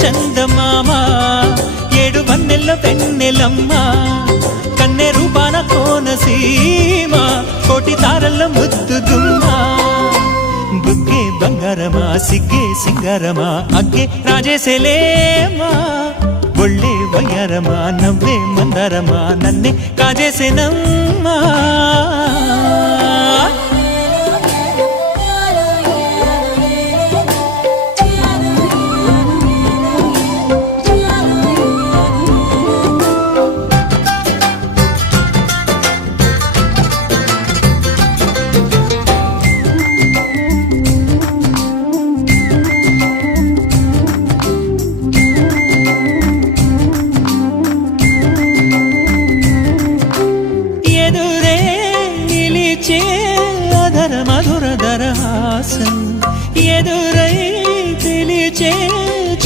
చందమామ ఏడు వన్నెల్ల పెన్నెలమ్మ కన్నె రూపాన కోనసీమ కోటి తారల్ల ముద్దుగుమ్మా బుగ్గే బంగారమా సిగ్గే సింగారమా అగ్గే రాజేసేలేమా ఒళ్ళే వయ్యారమా నవ్వే మందారమా నన్నే కాజేసేనమ్మా